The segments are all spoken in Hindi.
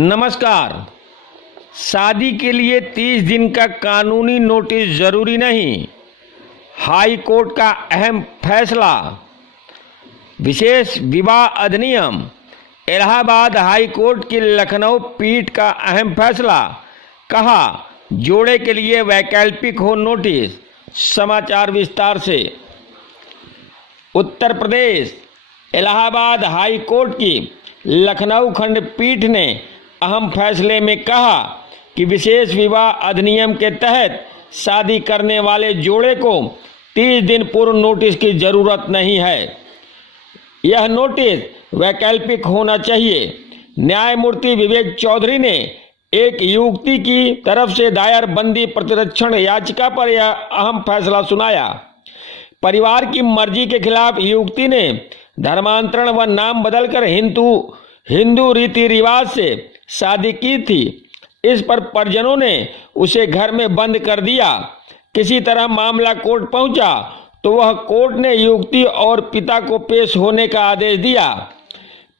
नमस्कार। शादी के लिए 30 दिन का कानूनी नोटिस जरूरी नहीं, हाई कोर्ट का अहम फैसला। विशेष विवाह अधिनियम, इलाहाबाद हाई कोर्ट की लखनऊ पीठ का अहम फैसला। कहा, जोड़े के लिए वैकल्पिक हो नोटिस। समाचार विस्तार से। उत्तर प्रदेश इलाहाबाद हाई कोर्ट की लखनऊ खंडपीठ ने अहम फैसले में कहा कि विशेष विवाह अधिनियम के तहत शादी करने वाले जोड़े को 30 दिन पूर्व नोटिस की जरूरत नहीं है। यह नोटिस वैकल्पिक होना चाहिए। न्यायमूर्ति विवेक चौधरी ने एक युवती की तरफ से दायर बंदी प्रतिरक्षण याचिका पर यह अहम फैसला सुनाया। परिवार की मर्जी के खिलाफ युवती ने धर्मांतरण व नाम बदलकर हिंदू रीति रिवाज से शादी की थी। इस पर परिजनों ने उसे घर में बंद कर दिया। किसी तरह मामला कोर्ट पहुंचा तो वह कोर्ट ने युवती और पिता को पेश होने का आदेश दिया।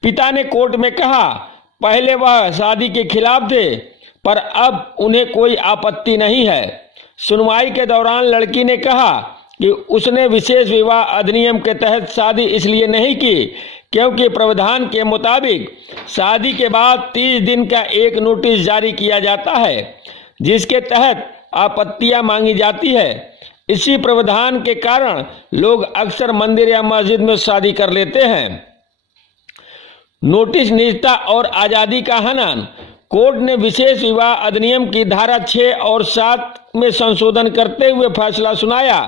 पिता ने कोर्ट में कहा, पहले वह शादी के खिलाफ थे पर अब उन्हें कोई आपत्ति नहीं है। सुनवाई के दौरान लड़की ने कहा कि उसने विशेष विवाह अधिनियम के तहत शादी इसलिए नहीं की क्योंकि प्रावधान के मुताबिक शादी के बाद 30 दिन का एक नोटिस जारी किया जाता है जिसके तहत आपत्तियां मांगी जाती है। इसी प्रावधान के कारण लोग अक्सर मंदिर या मस्जिद में शादी कर लेते हैं। नोटिस निजता और आज़ादी का हनन। कोर्ट ने विशेष विवाह अधिनियम की धारा 6 और 7 में संशोधन करते हुए फैसला सुनाया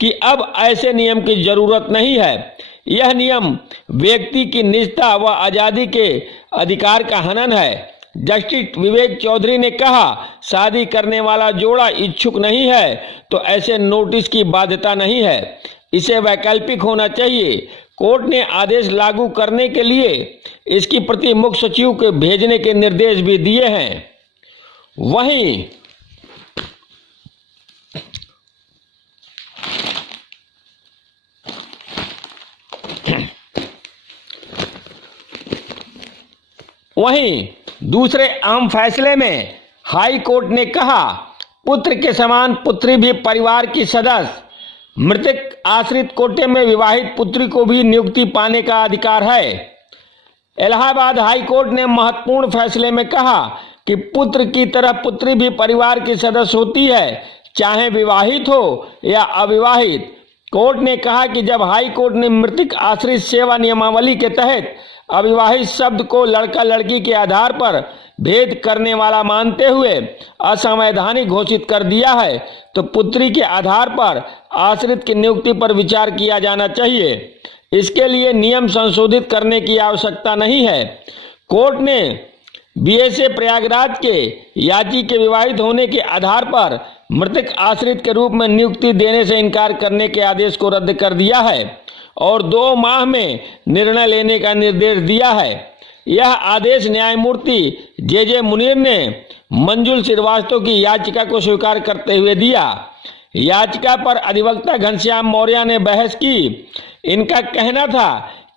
कि अब ऐसे नियम की जरूरत नहीं है। यह नियम व्यक्ति की निजता व आज़ादी के अधिकार का हनन है। जस्टिस विवेक चौधरी ने कहा, शादी करने वाला जोड़ा इच्छुक नहीं है तो ऐसे नोटिस की बाध्यता नहीं है, इसे वैकल्पिक होना चाहिए। कोर्ट ने आदेश लागू करने के लिए इसकी प्रति मुख्य सचिव को भेजने के निर्देश भी दिए हैं। वहीं दूसरे अहम फैसले में हाई कोर्ट ने कहा, पुत्र के समान पुत्री भी परिवार की सदस्य। मृतक आश्रित कोटे में विवाहित पुत्री को भी नियुक्ति पाने का अधिकार है। इलाहाबाद हाई कोर्ट ने महत्वपूर्ण फैसले में कहा कि पुत्र की तरह पुत्री भी परिवार की सदस्य होती है, चाहे विवाहित हो या अविवाहित। कोर्ट ने कहा कि जब हाई कोर्ट ने मृतक आश्रित सेवा नियमावली के तहत अविवाहित शब्द को लड़का लड़की के आधार पर भेद करने वाला मानते हुए असंवैधानिक घोषित कर दिया है तो पुत्री के आधार पर आश्रित की नियुक्ति पर विचार किया जाना चाहिए। इसके लिए नियम संशोधित करने की आवश्यकता नहीं है। कोर्ट ने बीएसए प्रयागराज के याची के विवाहित होने के आधार पर मृतक आश्रित के रूप में नियुक्ति देने से इनकार करने के आदेश को रद्द कर दिया है और 2 माह में निर्णय लेने का निर्देश दिया है। यह आदेश न्यायमूर्ति जे मुनीर ने मंजुल श्रीवास्तव की याचिका को स्वीकार करते हुए दिया। याचिका पर अधिवक्ता घनश्याम मौर्य ने बहस की। इनका कहना था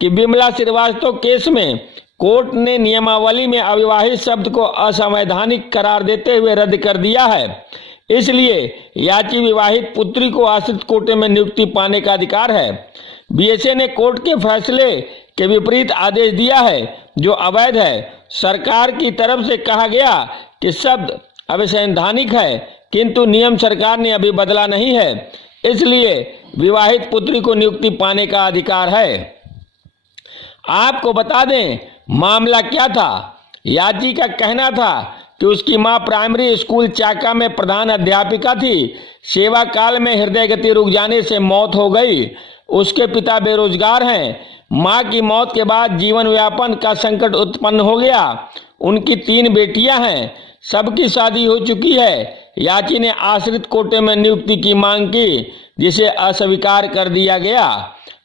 कि विमला श्रीवास्तव केस में कोर्ट ने नियमावली में अविवाहित शब्द को असंवैधानिक करार देते हुए रद्द कर दिया है, इसलिए याची विवाहित पुत्री को आश्रित कोटे में नियुक्ति पाने का अधिकार है। बीएसए ने कोर्ट के फैसले के विपरीत आदेश दिया है जो अवैध है। सरकार की तरफ से कहा गया कि शब्द अवैधानिक है किंतु नियम सरकार ने अभी बदला नहीं है, इसलिए विवाहित पुत्री को नियुक्ति पाने का अधिकार है। आपको बता दें मामला क्या था। याची का कहना था कि उसकी मां प्राइमरी स्कूल चाका में प्रधान अध्यापिका थी। सेवा काल में हृदय गति रुक जाने से मौत हो गई। उसके पिता बेरोजगार हैं। मां की मौत के बाद जीवन यापन का संकट उत्पन्न हो गया। उनकी 3 बेटियां हैं, सबकी शादी हो चुकी है। याची ने आश्रित कोटे में नियुक्ति की मांग की जिसे अस्वीकार कर दिया गया।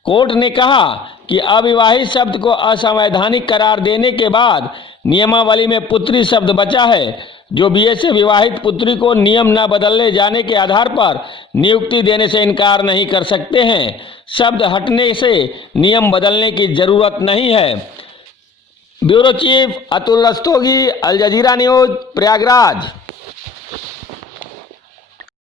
कोर्ट ने कहा कि अविवाहित शब्द को असंवैधानिक करार देने के बाद नियमावली में पुत्री शब्द बचा है जो बीएसए विवाहित पुत्री को नियम न बदलने जाने के आधार पर नियुक्ति देने से इनकार नहीं कर सकते हैं। शब्द हटने से नियम बदलने की जरूरत नहीं है। ब्यूरो चीफ अतुल रस्तोगी, अल जजीरा न्यूज, प्रयागराज।